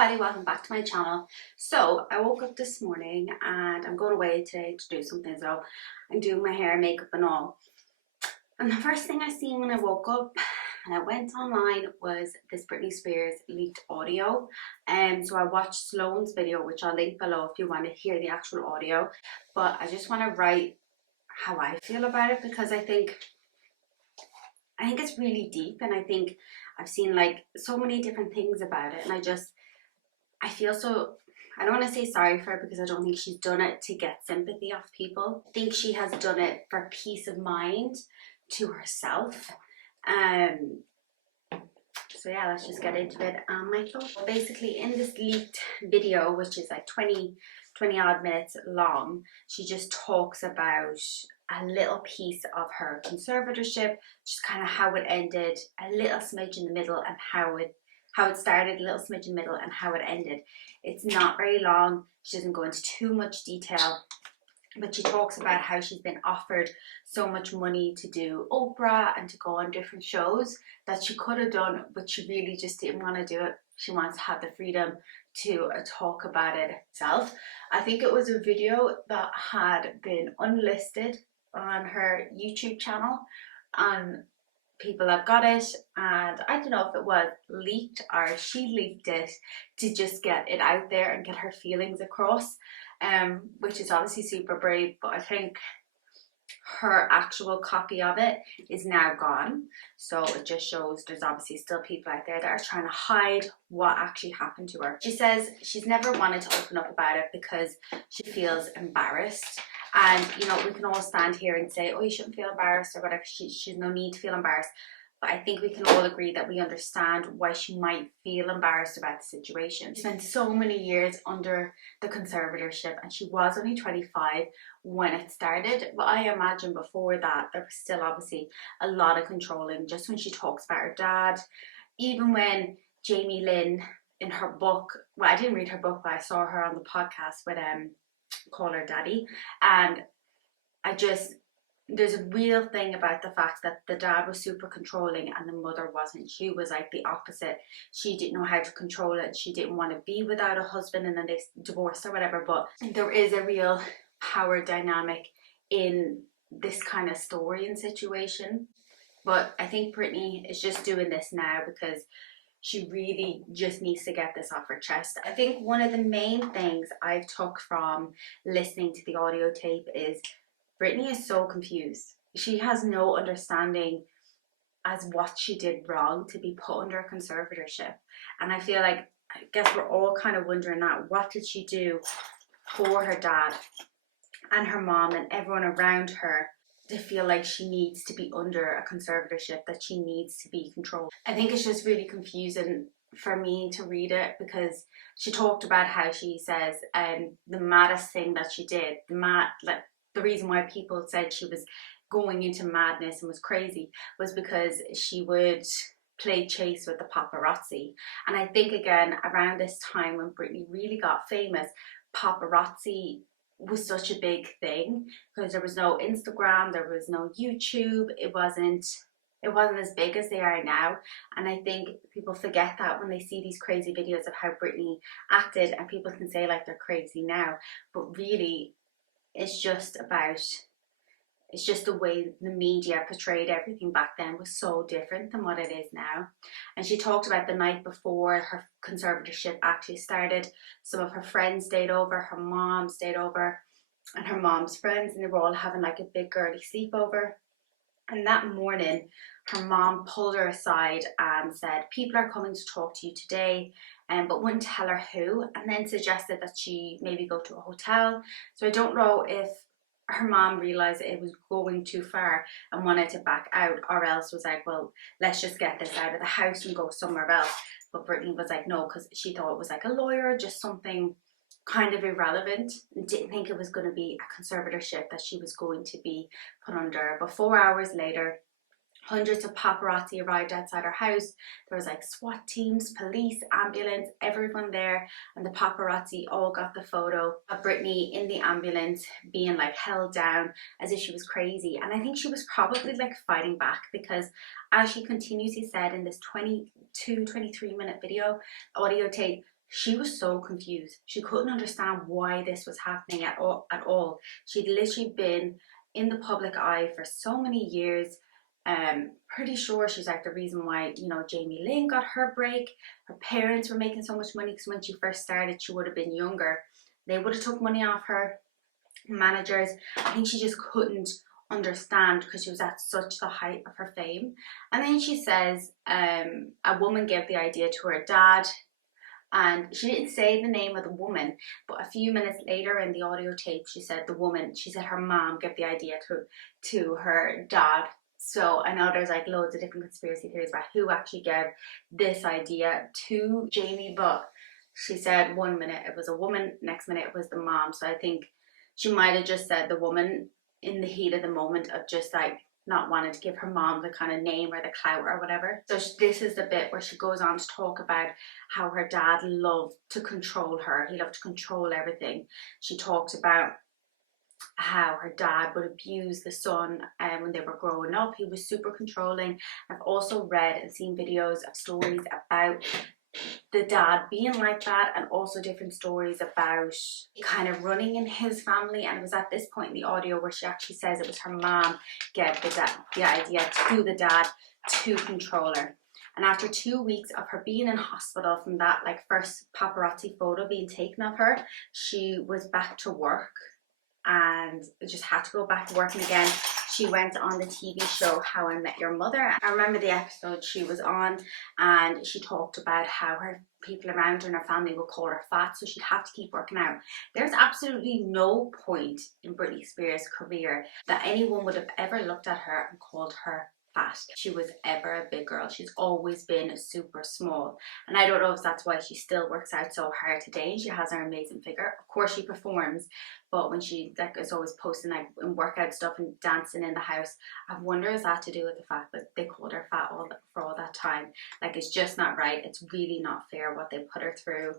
everybody, welcome back to my channel. So I woke up this morning and I'm going away today to do something, so I'm doing my hair, makeup and all. And the first thing I seen when I woke up and I went online was this Britney Spears leaked audio. So I watched Sloane's video, which I'll link below if you want to hear the actual audio. But I just want to write how I feel about it, because I think it's really deep, and I think I've seen like so many different things about it, and I feel so, I don't want to say sorry for her, because I don't think she's done it to get sympathy off people. I think she has done it for peace of mind to herself. So yeah, let's just get into it. My clothes. Basically, in this leaked video, which is like 20 odd minutes long, she just talks about a little piece of her conservatorship, just kind of how it ended, a little smidge in the middle, and how it started, a little smidge in the middle, and how it ended. It's not very long. She doesn't go into too much detail, but she talks about how she's been offered so much money to do Oprah and to go on different shows that she could have done, but she really just didn't want to do it. She wants to have the freedom to talk about it herself. I think it was a video that had been unlisted on her YouTube channel, and people have got it, and I don't know if it was leaked or she leaked it to just get it out there and get her feelings across, which is obviously super brave. But I think her actual copy of it is now gone, so it just shows there's obviously still people out there that are trying to hide what actually happened to her. She says she's never wanted to open up about it because she feels embarrassed. And you know, we can all stand here and say, oh, you shouldn't feel embarrassed or whatever. She's no need to feel embarrassed. But I think we can all agree that we understand why she might feel embarrassed about the situation. She spent so many years under the conservatorship, and she was only 25 when it started. But I imagine before that, there was still obviously a lot of controlling. Just when she talks about her dad, even when Jamie Lynn in her book, well, I didn't read her book, but I saw her on the podcast with Call Her Daddy, and there's a real thing about the fact that the dad was super controlling and the mother wasn't. She was like the opposite. She didn't know how to control it. She didn't want to be without a husband, and then they divorced or whatever. But there is a real power dynamic in this kind of story and situation. But I think Britney is just doing this now because she really just needs to get this off her chest. I think one of the main things I've took from listening to the audio tape is Britney is so confused. She has no understanding as what she did wrong to be put under a conservatorship. And I feel like, I guess we're all kind of wondering that. What did she do for her dad and her mom and everyone around her to feel like she needs to be under a conservatorship, that she needs to be controlled? I think it's just really confusing for me to read it, because she talked about how she says the maddest thing that she did, the reason why people said she was going into madness and was crazy was because she would play chase with the paparazzi. And I think again, around this time when Britney really got famous, paparazzi was such a big thing, because there was no Instagram, there was no YouTube, it wasn't as big as they are now. And I think people forget that when they see these crazy videos of how Britney acted, and people can say like they're crazy now, but really it's just the way the media portrayed everything back then was so different than what it is now. And she talked about the night before her conservatorship actually started, some of her friends stayed over, her mom stayed over, and her mom's friends, and they were all having like a big girly sleepover. And that morning, her mom pulled her aside and said, people are coming to talk to you today, but wouldn't tell her who, and then suggested that she maybe go to a hotel. So I don't know if her mom realised it was going too far and wanted to back out, or else was like, well, let's just get this out of the house and go somewhere else. But Britney was like, no, because she thought it was like a lawyer, just something kind of irrelevant, and didn't think it was going to be a conservatorship that she was going to be put under. But 4 hours later, hundreds of paparazzi arrived outside her house. There was like SWAT teams, police, ambulance, everyone there, and the paparazzi all got the photo of Britney in the ambulance being like held down as if she was crazy. And I think she was probably like fighting back, because as she continuously said in this 23 minute video audio tape, She was so confused. She couldn't understand why this was happening at all. She'd literally been in the public eye for so many years. Pretty sure she's like the reason why, you know, Jamie Lynn got her break. Her parents were making so much money because when she first started, she would have been younger. They would have took money off her. Managers, I think she just couldn't understand because she was at such the height of her fame. And then she says a woman gave the idea to her dad, and she didn't say the name of the woman, but a few minutes later in the audio tape she said her mom gave the idea to her dad. So I know there's like loads of different conspiracy theories about who actually gave this idea to Jamie, but she said one minute it was a woman, next minute it was the mom. So I think she might have just said the woman in the heat of the moment of just like not wanting to give her mom the kind of name or the clout or whatever. So this is the bit where she goes on to talk about how her dad loved to control her. He loved to control everything. She talked about how her dad would abuse the son when they were growing up. He was super controlling. I've also read and seen videos of stories about the dad being like that, and also different stories about kind of running in his family. And it was at this point in the audio where she actually says it was her mom gave the idea to the dad to control her. And after 2 weeks of her being in hospital from that like first paparazzi photo being taken of her, she was back to work and just had to go back to working again. She went on the TV show How I Met Your Mother. I remember the episode she was on, and she talked about how her people around her and her family would call her fat, so she'd have to keep working out. There's absolutely no point in Britney Spears' career that anyone would have ever looked at her and called her fat. She was ever a big girl. She's always been super small, and I don't know if that's why she still works out so hard today. She has her amazing figure. Of course she performs, but when she like is always posting like workout stuff and dancing in the house, I wonder is that to do with the fact that they called her fat for all that time. Like, it's just not right. It's really not fair what they put her through.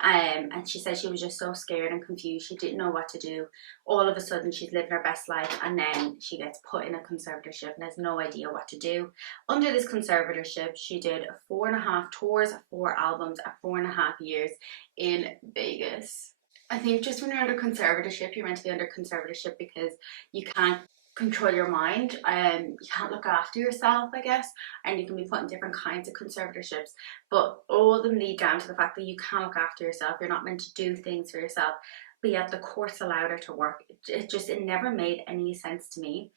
And she said she was just so scared and confused. She didn't know what to do. All of a sudden she's living her best life, and then she gets put in a conservatorship and has no idea what to do. Under this conservatorship she did 4.5 tours, 4 albums, 4.5 years in Vegas. I think just when you're under conservatorship, you're meant to be under conservatorship because you can't control your mind and you can't look after yourself, I guess, and you can be put in different kinds of conservatorships, but all of them lead down to the fact that you can't look after yourself. You're not meant to do things for yourself, but yet the courts allowed her to work. It never made any sense to me.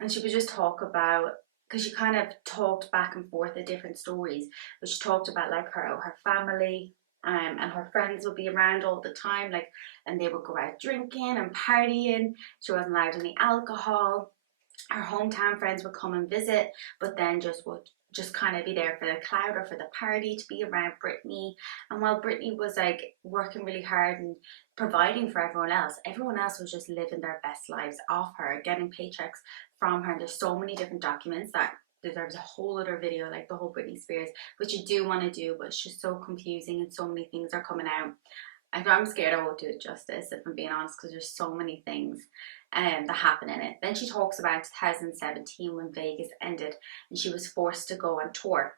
And she would just talk about, because she kind of talked back and forth the different stories, but she talked about like her family, and her friends would be around all the time, like, and they would go out drinking and partying. She wasn't allowed any alcohol. Her hometown friends would come and visit, but then would just kind of be there for the clout or for the party, to be around Britney. And while Britney was like working really hard and providing for everyone else was just living their best lives off her, getting paychecks from her. And there's so many different documents that deserves a whole other video, like the whole Britney Spears, which you do want to do, but it's just so confusing and so many things are coming out. I'm scared I won't do it justice, if I'm being honest, because there's so many things that happen in it. Then she talks about 2017 when Vegas ended and she was forced to go on tour.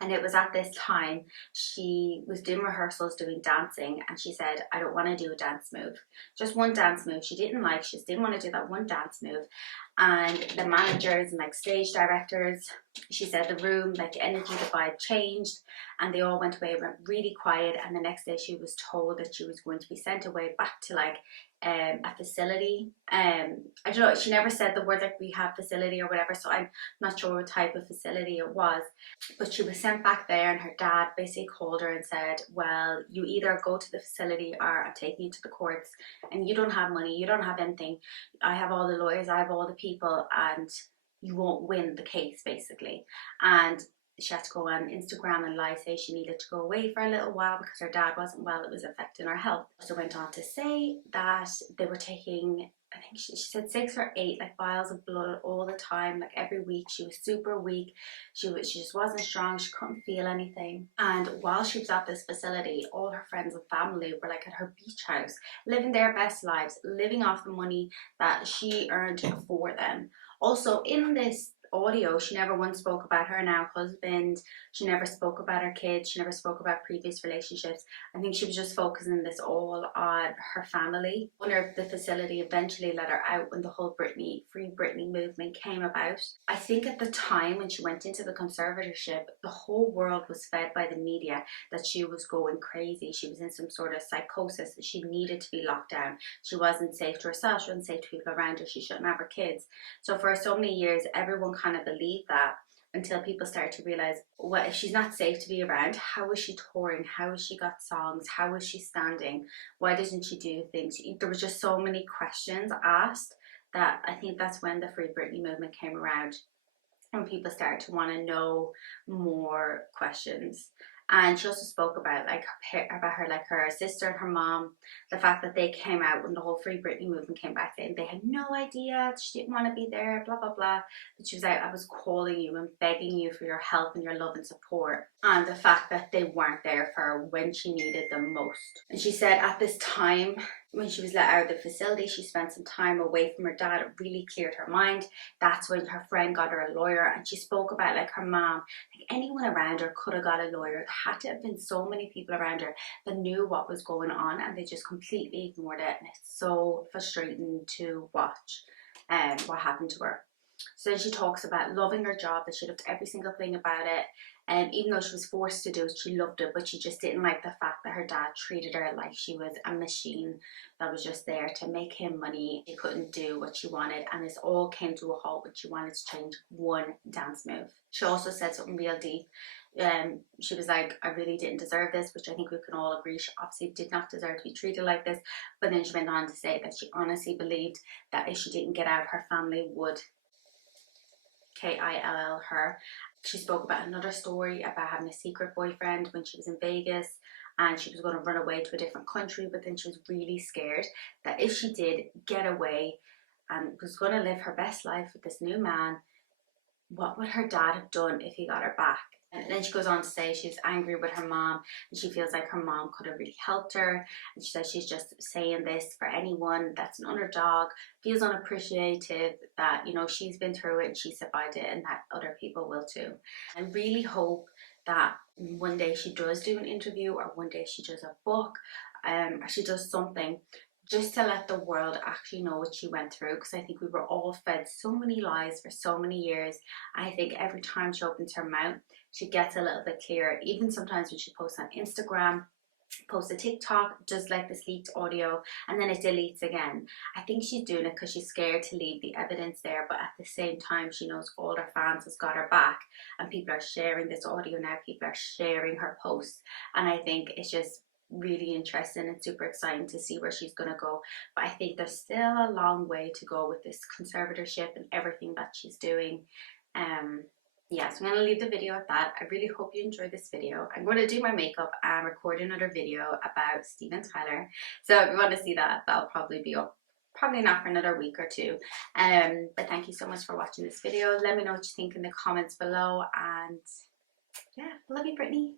And it was at this time she was doing rehearsals, doing dancing, and she said, I don't want to do a dance move, just one dance move. She didn't like, she just didn't want to do that one dance move. And the managers and like stage directors, she said the room, like energy divide changed, and they all went away, went really quiet. And the next day she was told that she was going to be sent away back to like a facility. I don't know, she never said the word like rehab facility or whatever, so I'm not sure what type of facility it was, but she was sent back there. And her dad basically called her and said, well, you either go to the facility or I'm taking you to the courts, and you don't have money, you don't have anything, I have all the lawyers, I have all the people, and you won't win the case basically. And she had to go on Instagram and lie, say she needed to go away for a little while because her dad wasn't well, it was affecting her health. So went on to say that they were taking, I think she said 6 or 8 like vials of blood all the time, like every week. She was super weak, she just wasn't strong, she couldn't feel anything. And while she was at this facility, all her friends and family were like at her beach house, living their best lives, living off the money that she earned for them. Also in this audio, she never once spoke about her now husband. She never spoke about her kids. She never spoke about previous relationships. I think she was just focusing this all on her family. Owner of the facility eventually let her out when the whole Free Britney movement came about. I think at the time when she went into the conservatorship, the whole world was fed by the media that she was going crazy. She was in some sort of psychosis. She needed to be locked down. She wasn't safe to herself. She wasn't safe to people around her. She shouldn't have her kids. So for so many years, everyone kind of believed that, until people started to realize, well, if she's not safe to be around, how is she touring? How has she got songs? How is she standing? Why doesn't she do things? There was just so many questions asked that I think that's when the Free Britney movement came around, and people started to want to know more questions. And she also spoke about her sister and her mom, the fact that they came out when the whole Free Britney movement came back, saying they had no idea, she didn't want to be there, blah blah blah. But she was like, I was calling you and begging you for your help and your love and support. And the fact that they weren't there for her when she needed them most. And she said at this time, when she was let out of the facility, she spent some time away from her dad. It really cleared her mind. That's when her friend got her a lawyer, and she spoke about like her mom, like anyone around her could have got a lawyer. There had to have been so many people around her that knew what was going on, and they just completely ignored it. And it's so frustrating to watch what happened to her. So then she talks about loving her job, that she loved every single thing about it. And even though she was forced to do it, she loved it, but she just didn't like the fact that her dad treated her like she was a machine that was just there to make him money. She couldn't do what she wanted, and this all came to a halt when she wanted to change one dance move. She also said something real deep. She was like, I really didn't deserve this, which I think we can all agree. She obviously did not deserve to be treated like this. But then she went on to say that she honestly believed that if she didn't get out, her family would KILL her. She spoke about another story about having a secret boyfriend when she was in Vegas, and she was going to run away to a different country, but then she was really scared that if she did get away and was going to live her best life with this new man, what would her dad have done if he got her back? And then she goes on to say she's angry with her mom, and she feels like her mom could have really helped her. And she says she's just saying this for anyone that's an underdog, feels unappreciated, that, you know, she's been through it and she survived it, and that other people will too. I really hope that one day she does do an interview, or one day she does a book, or she does something just to let the world actually know what she went through, because I think we were all fed so many lies for so many years. I think every time she opens her mouth, she gets a little bit clearer. Even sometimes when she posts on Instagram, posts a TikTok, does like this leaked audio, and then it deletes again. I think she's doing it because she's scared to leave the evidence there, but at the same time she knows all her fans has got her back, and people are sharing this audio now, people are sharing her posts, and I think it's just really interesting and super exciting to see where she's going to go. But I think there's still a long way to go with this conservatorship and everything that she's doing. Yeah, so I'm going to leave the video at that. I really hope you enjoyed this video. I'm going to do my makeup and record another video about Steven Tyler. So if you want to see that, that'll probably be up. Probably not for another week or two. But thank you so much for watching this video. Let me know what you think in the comments below. And yeah, love you, Brittany.